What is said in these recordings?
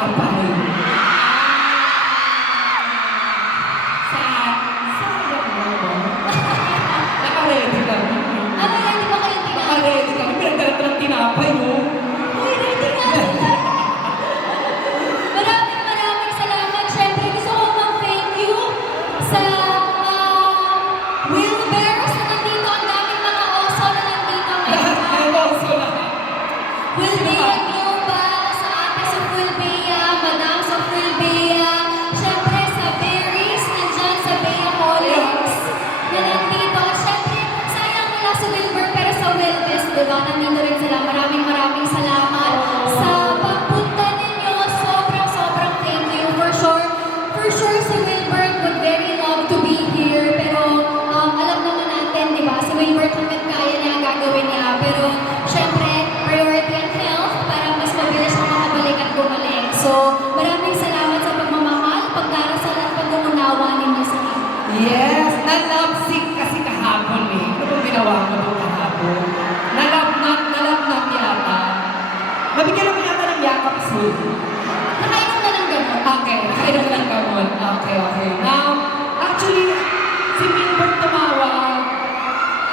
tinapay. Sayang mo. Naka-ready kami. Ano yan? Di ba kayo tinapay? Naka-ready kami. Pinagdala ko ng tinapay, no? Uy, ready nga sila. Maraming salamat. Siyempre, gusto ko mag-thank you sa Wilbears na nandito. Ang daming mga oso na nandito. Ay, also lahat. Wilbea Nyoba, sa ate sa Wilbea, Madam sa Wilbea, siyempre sa Berries, nandyan sa Bea Collins, na nandito. At siyempre, sayang wala sa Wilbur, pero sa Wilbes, di ba? Nandito rin sila. Maraming salamat. Sa pagpunta ninyo, sobrang thank you. For sure, si Wilbur would very love to be here, pero alam naman natin, di ba? Si Wilbur hanggat kaya niya ang gagawin niya, pero siyempre, priority ang health para mas mabilis siya makabalik at gumaling. So, maraming salamat sa pagmamahal, pagdarasal at pag-uunawa ninyo sa akin. Yes, na-lovesick kasi kahapon eh. Ano bang ginawa ko nung kahapon? Na-love-not yata. Mabigyan ako yata ng yakap soon. Nakainom na ng gamot. Okay, nakainom ko ng gamot. Okay. Now, actually, si Wilbert tumawag.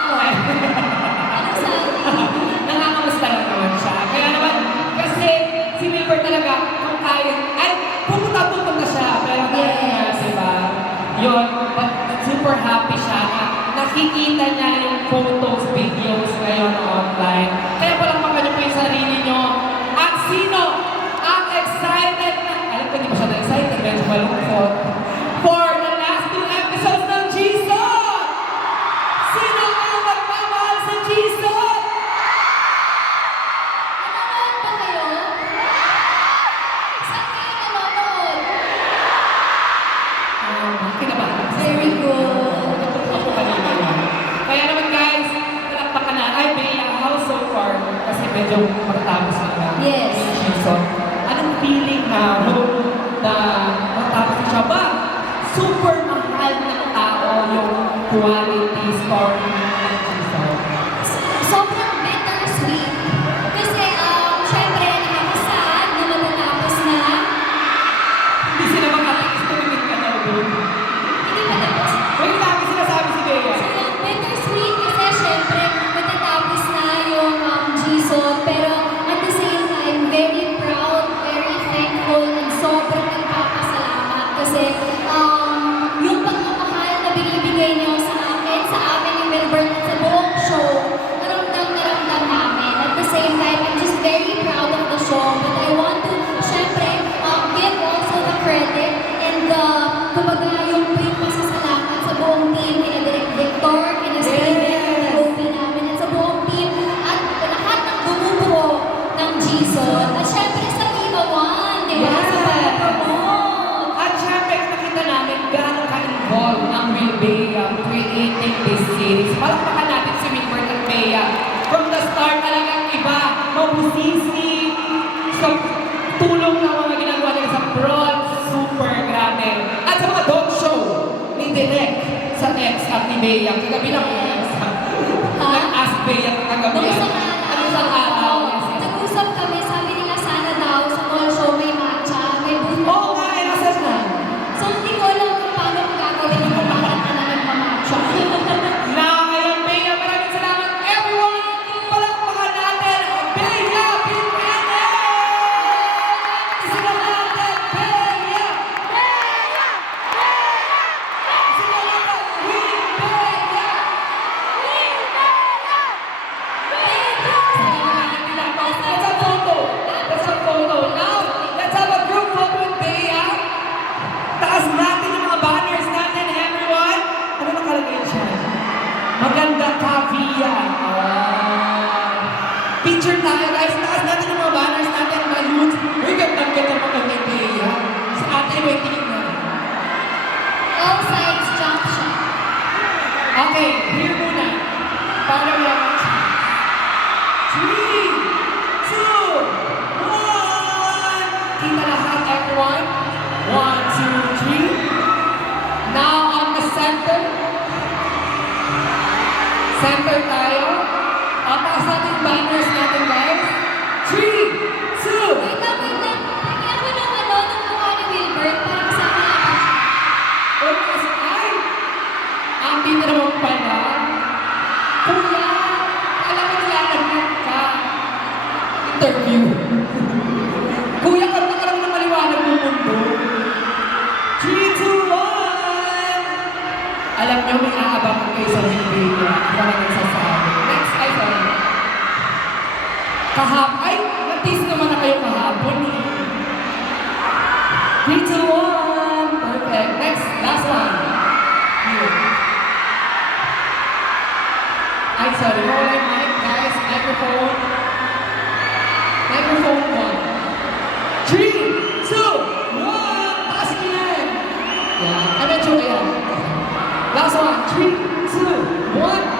Ano sabi? Nakakamusta lang naman siya. Kaya naman, kasi si Wilbert talaga, kung kaya, ay, pupunta siya. Pero dahil nga, diba? Yun, but super happy siya na nakikita niya yung photos, videos ngayon online. Kaya palang niyo po yung sarili niyo. At sino ang excited na, alam ko hindi pa siya na-excited, medyo malungkot, for the last 2 episodes ng Jesus! Sino ang magmamahal sa Jesus? Nanonood ba kayo? Saan kayo nanonood? Kinabahan. Very good. Ako kanina yun. Kaya naman guys, palakpakan na. Ay, Bea, how so far? Kasi medyo magtapos na. Yes. So, anong feeling na matapos na siya ba? Super mahal ng tao yung quality story ng Jesus. Sobrang bittersweet. Kasi, syempre, nakakasad na matatapos na. Hindi sila makakakis tumingin ka daw doon. Hindi matapos. Wait lang, sinasabi si Bea. So, yung bittersweet kasi, syempre, matatapos na yung Jesus. Pero, at the same time, very proud, very thankful, and sobrang nagpapasalamat. Kasi, yung pagmamahal na binibigay niyo sa akin, sa amin ni Wilbert, at sa buong show, naramdam namin. At the same time, I'm just very proud of the show. But I want to, syempre, give also the credit and the, kumbaga, yung pasasalamat sa buong team, kina Direk Victor, kina Steven, kina Kobe namin, at sa buong team, at lahat ng bumubuo ng Jesus. At syempre sa Viva One, di ba? Sa pag-promote. At syempre, nakita namin gaano ka-involved ang Will Bea creating this series. Palakpakan natin si Wilbert at Bea. From the start talagang iba, mabusisi, sa tulong ng mga ginagawa nila sa Brawl, super grabe. At sa mga dog show ni Direk sa X at ni Bea. Kagabi lang nag-ask Bea kagabi. Nung isang Ano isang araw? araw, nag-usap kami, sabi nila sana daw sa mall show may matcha, may booth. Oo nga, eh, nasan na? So hindi ko alam kung paano ang gagawin yung kumakat na nagmamatcha. Now, ayun, Bea, maraming salamat. Everyone, palakpakan natin, Bea Pimenez! Sila natin, Bea! Sila natin, Will Bea! Sila natin nila. Let's have photo. Let's have photo. Now, let's have a group photo with Bea. Taas natin yung mga banners natin, everyone. Ano nakalagay siya? Maganda ka, Via. Picture tayo, guys. Taas natin yung mga banners natin. Balloons. Uy, ganda pa kay Bea. Sa ate, may tingin na. All sides jump shot. Okay, here muna. Para we have a chance. 3, 2, 1. Kita lahat, everyone. 1, 2, 3. Now on the center. Center tayo. Taas natin banners natin, guys. 3, 2, Wait lang. Tingnan ko naman interview. Kuya, kanta ka lang na maliwanag ng mundo. 3, 2, 1! Alam niyo, may aabangan kayo sa video. Ako na nagsasabi. Next, ay, sorry. Ay, natis naman na kayo kahapon eh. 3, 2, 1! Perfect. Next, last one. Here. Ay, sorry. Wala yung mic, guys. Microphone. Microphone 1. 3, 2, 1! Taas niyo yan! Yeah. Medyo, ayan. Last one. 3, 2, 1.